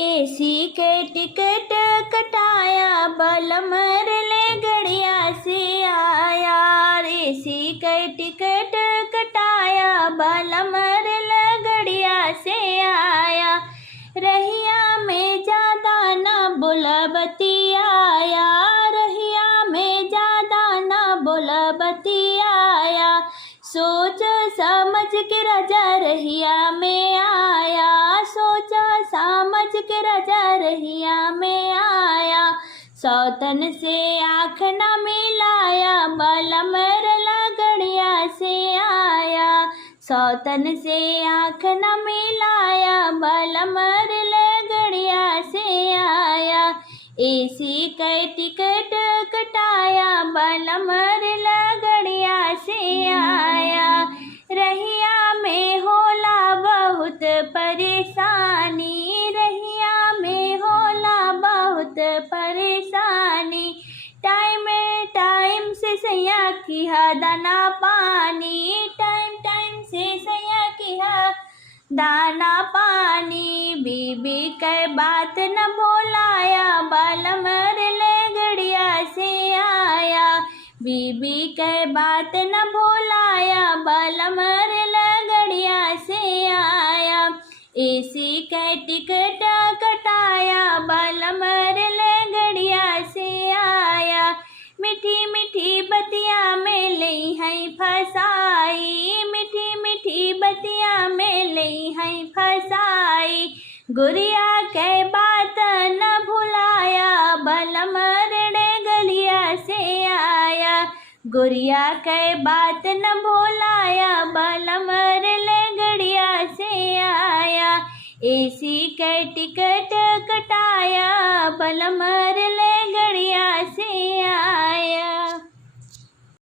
AC के ticket कटाया बलमर ले गड़िया से आया। एसी के टिकट कटाया बलमर ले गड़िया से आया। रहिया में ज्यादा न बोला बतियाया। रहिया में ज्यादा न बोला बतियाया। सोच समझ के राजा रहिया में आया। सोच समझ के राजा रहिया में आया। सौतन से आँख न मिलाया बलमर लगड़िया से आया। सौतन से आँख न मिलाया बलमर लगड़िया से आया। एसी का टिकट कटाया बलमर लगड़िया से आया। रहिया में होला बहुत परेशानी। रहिया में होला बहुत परेशानी। टाइम से सैया किया दाना पानी। टाइम से सैया किया दाना पानी। बीबी के बात न भोलाया बलमर लगड़िया से आया। बीबी के बात न भोलाया बलमर लगड़िया से आया। एसी के टिकट कटाया बलमर लगड़िया से आया। मीठी मीठी बतिया में लई है फसाई। मीठी मीठी बतिया में लई है फसाई। गुड़िया के बात न भुलाया बलमर गलिया से आया। गुड़िया के बात न भुलाया बलमर गड़िया से आया। एसी के टिकट कटाया बलमर